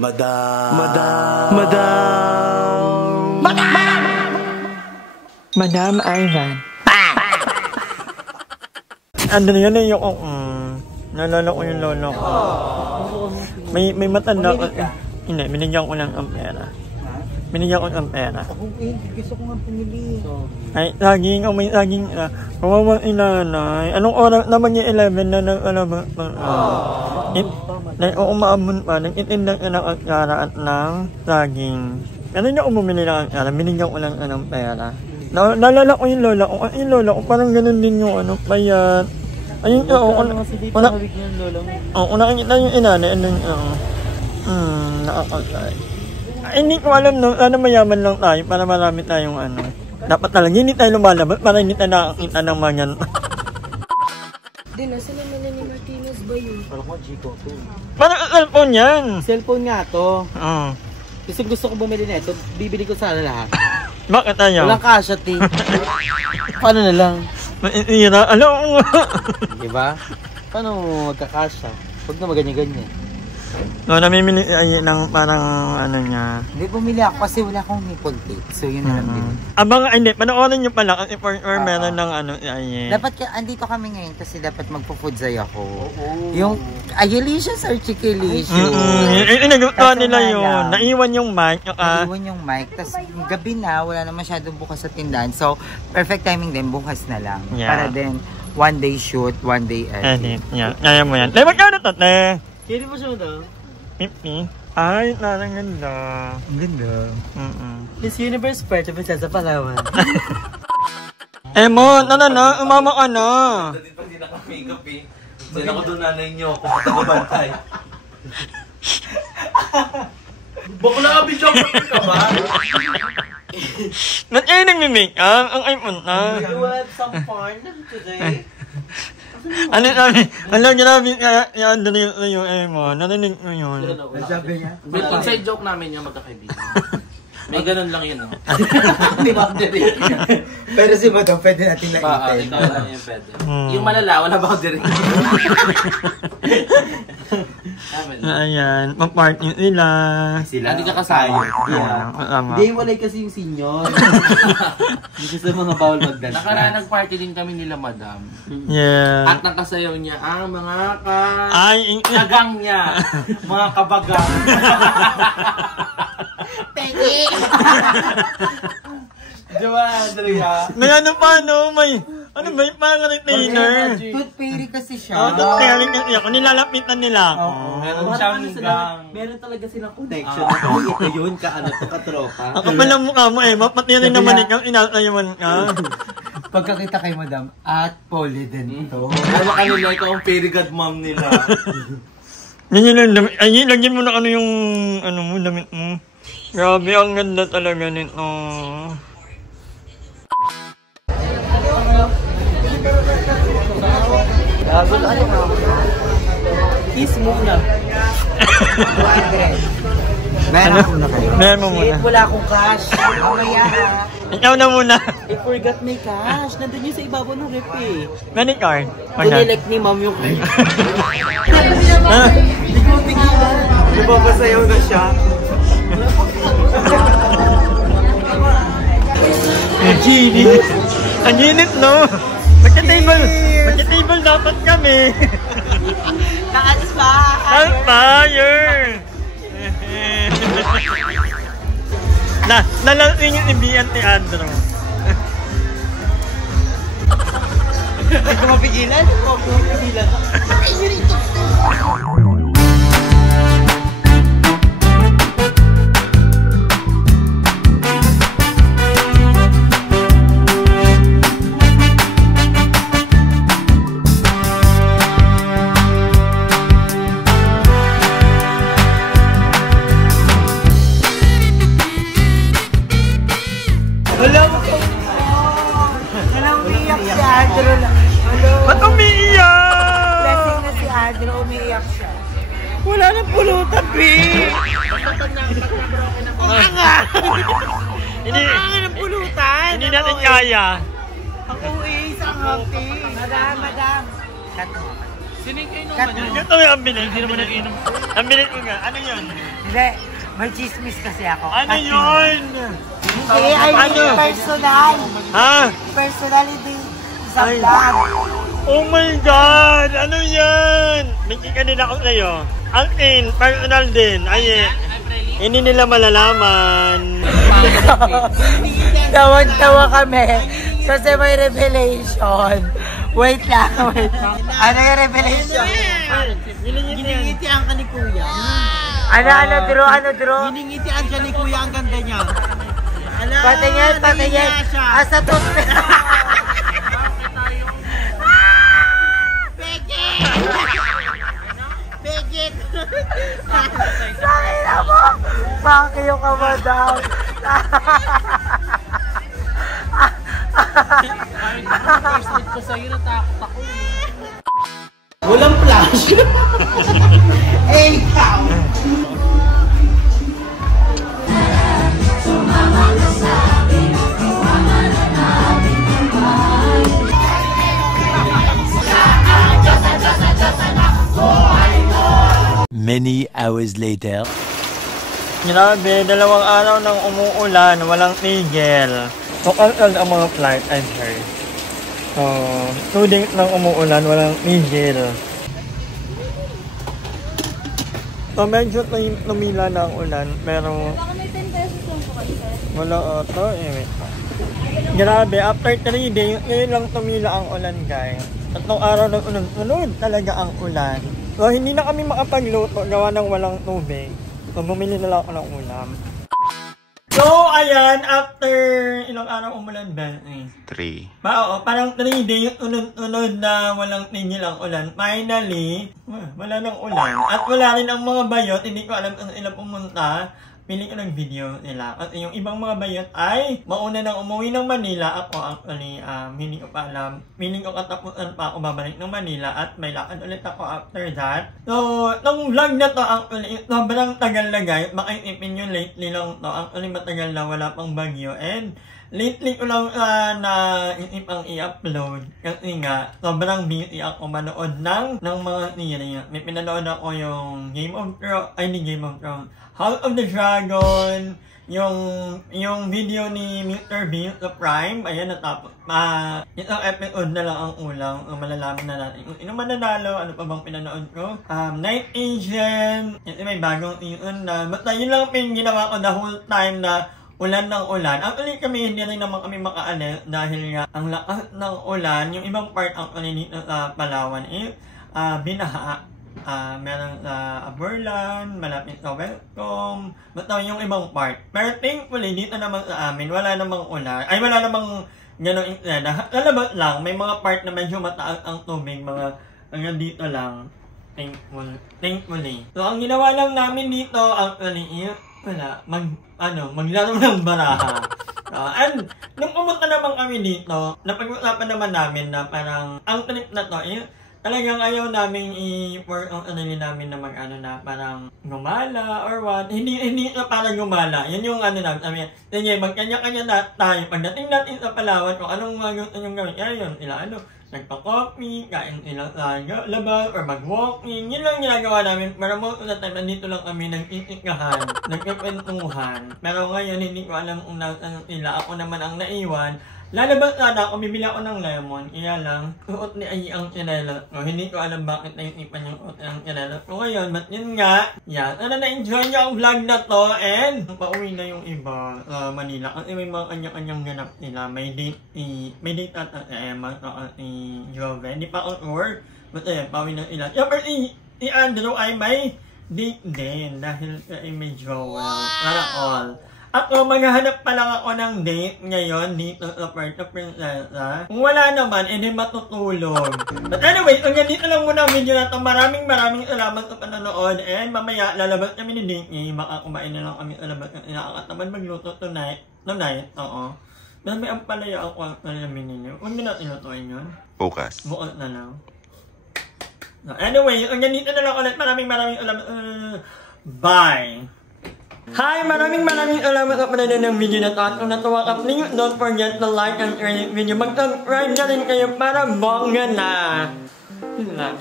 Madam. Madam Ivan. Ano yun eh, yung nalala ko yung lolo ko. May matanda ko. Hindi, binigyan ko lang ang pera. Binigyan ko ng pera. Gusto ko nga pumili. Ay, saging, may saging na. Kawawang inanay. Anong oras naman yung 11 na umaamon pa, nag-itindag na ng akara at ng saging. Ano niya bumili ng akara? Binigyan ko lang ng pera. Nalala ko yung lola ko. Yung lola ko, parang ganun din yung payat. Ayun ka, nakakita yung inanay. Nakakasay. Hindi ko alam no, sana mayaman lang tayo para marami tayong dapat talaga hindi tayo lumalabas para hindi tayo nakakita ng mga yan. Di, nasa naman na ni Martinez ba yun? Parang ko, Chico to. Parang cellphone yan. Cellphone nga to. Oo. Kasi gusto ko bumili na ito, bibili ko sana lahat. Bakit tayo? Walang kasya, ting. Paano na lang? Maitira, alam mo. Diba? Paano magkakasya? Huwag na maganyan-ganyan. No, namimili ng parang niya. Hindi, bumili ako kasi wala akong maple cake. So, yun na lang din. Hindi, panoorin nyo pala kasi for meron ng Dapat, andito kami ngayon kasi dapat magpo-foodsay ako. Yung Ayelicious or Chikilicious. Nagagawa nila yun. Naiwan yung mic. Naiwan yung mic. Tapos, gabi na, wala na masyadong bukas sa tindahan. So, perfect timing din, bukas na lang. Yeah. Para din, one day shoot, one day edit. Kaya mo yan. Lewat ka na to, te. Kaya mo siya ito? 50. Ay, narang ganda. Ang ganda. Miss Universe part of sa Palawan. Mo, umama ka na. Dito pa hindi naka-makeup eh. Sino ko doon nanay niyo kung matagabantay. Bakla, video ka ba? Ba't kayo nagme-makeup? Ang iPhone na. You had some fun today? Alam niyo namin kaya yung mo, narinig mo yun. Sabi niya? Inside joke namin yung magkakaibigan. May ganun lang yun, no? Di ba? Pero si Madam, pwede natin naitin. Ikaw lang yung pwede. Yung malala, wala ba ako direct? Ayan, mag-party sila. Hindi ka kasaya. Hindi, walay kasi yung senior. Hindi sa mga bawal mag-dance. Nakaraan nag-party din kami nila, Madam. Yeah. At nakasayaw niya ang mga kagang niya. Mga kabagang. Pegi! Diba, Andrea? May paano? May parang retainer. Tooth fairy kasi siya. Tooth fairy kasi ako. Nilalapitan nila ako. Meron siyang gang. Meron talaga silang connection. Ito yun, katropa. Ako pala mukha mo mapati rin naman ikaw, inasayawan ka. Pagkakita kay Madam, at Polly din to. Wala ka nila, ikaw ang fairy godmom nila. Lagyan mo na yung mo, damit mo. Grabe, ang ganda talaga nito. Kiss muna. Meron muna kayo. Meron mo muna. Wala akong cash. Mamaya. Ikaw na muna. I forgot may cash. Nandun yun sa ibabaw ng rep eh. Many card? Kunilek ni ma'am yung card. Hindi ko tigilan. Nababasayaw na siya. Ang ginit, no? Magka-table dapat kami. Fire! Nalasing yung ibian ni Andrew. Hindi ko mapigilan? Huwag ko mapigilan. Ba't umiiyak? Blessing na si Andrew, umiiyak siya. Wala nang pulutan, B! Ang ng pulutan! Hindi natin kaya. Ako isang hati. Madam. Sining kayo Ito yung ang bilis. Ang bilis mo nga. Ano yun? Hindi, may chismis kasi ako. Ano yun? Hindi, I mean personal. Ha? Personality sa Ay. vlog. Oh my God! Ano yan? Nagkika din ako sa'yo. Ang personal din. Ay, hindi nila malalaman. Tawag-tawa kami kasi may revelation. Wait lang, wait lang. Ano yung revelation? Giningitian ka ni Kuya. Ano, Drew? Giningitian siya ni Kuya, ang ganda niya. Patingin. Asa toothpaste. Begit! Sakina mo! Pakyo ka ba daw? First ko sa'yo, natakot ako. Walang flash. Ikaw! Many hours later. Grabe, 2 araw nang umuulan, walang tigil. So, ang mga flight, I've heard. So, 2 days nang umuulan, walang tigil. So, medyo tumila na ang ulan, pero... Baka may 10 pesos lang po kayo, sir. Wala ata, wait. Grabe, after 3 days, ngayon lang tumila ang ulan, guys. 3 araw nang ulan talaga ang ulan. So, hindi na kami makapagluto, gawa ng walang tubig. So, bumili na lang ako ng ulam. So, ayan, after ilang araw umulan ba? 3. Oo, parang 3 days, unod na walang tingil ang ulan. Finally, wala nang ulan. At wala rin ang mga bayot, hindi ko alam kung ilang pumunta. Pili ko ng video nila. At yung ibang mga bayot ay mauna nang umuwi ng Manila. Ako actually, hindi ko pa alam. Feeling ko katapusan pa ako babalik ng Manila at may lakad ulit ako after that. So, nung vlog na to actually, sobrang tagal na guys. Makaisipin nyo lately lang to. Actually matagal na wala pang bagyo. And lately ko lang na isipang i-upload. Kasi nga, sobrang busy ako manood ng mga series. May pinanood ako yung Game of Thrones, ay hindi Game of Thrones, House of the Dragon, yung video ni Mr. Beast sa Prime, ayan natapos. Isang episode na lang ang ulang, malalaman na natin kung sino mananalo, ano pa bang pinanood ko. Night Agent, kasi may bagong season na, basta yun lang yung ginawa ko the whole time na ulan ng ulan. Actually kami, hindi rin naman kami makaalis dahil nga ang lakas ng ulan, yung ibang part actually dito sa Palawan is binaha. Meron sa Aberlan, malapit sa Welcome, basta yung ibang part. Pero thankfully, dito naman sa amin, wala namang ulan. Ay, wala namang gano'ng inseda. Lalabas lang, may mga part na medyo mataas ang tubig, mga hanggang dito lang. Thankfully. So, ang ginawa lang namin dito, actually, maglaro ng baraha. And, nung pumunta naman kami dito, napag-usapan naman namin na parang, ang trip na to, talagang ayaw namin i-work ang namin na parang gumala or what. Hindi na parang gumala. Yan yung namin. Sige, magkanya-kanya na tayo. Pagdating natin sa Palawan, kung anong mga gusto nyo gawin, yun, nagpa-coffee, kain sila sa labas, or mag-walking. Yun lang ginagawa namin. Pero most of the time, nandito lang kami nag-iikahan, nagkakwentuhan. Pero ngayon, hindi ko alam kung nasaan sila. Ako naman ang naiwan. Lalabas sana ako, bibili ako ng lemon. Kaya lang, suot ni Ay ang chinelas ko. Hindi ko alam bakit naisipan yung suot ang chinelas ko ngayon. But yun nga, yan. Sana na-enjoy nyo ang vlog na to. And, pauwi na yung iba sa Manila. Kasi may mga kanya-kanyang ganap nila. May date at Emma at si Jove. Hindi pa ako sure. But ayun, pauwi na sila. Yeah, pero si Andrew ay may date din. Dahil ay may Joel. Para all. Ako, maghahanap pa lang ako ng date ngayon dito sa Puerto Princesa. Kung wala naman, edi matutulog. But anyway, hanggang dito lang muna ang video na ito. Maraming salamat sa panonood. And mamaya, lalabas kami ni Dinky. Baka kumain na lang kami sa labas. Nakakataman magluto tonight. Oo. Dahil may ampalaya ako ang namin ninyo. Huwag na natin lutuin yun. Focus. Bukas na lang. So, anyway, hanggang dito na lang ulit. Maraming salamat. Bye! Hi! Maraming salamat sa panonood ng video na ito. At kung natuwa ka, please don't forget to like and share this video. Mag-subscribe na rin kayo para bongga na! Yun lang.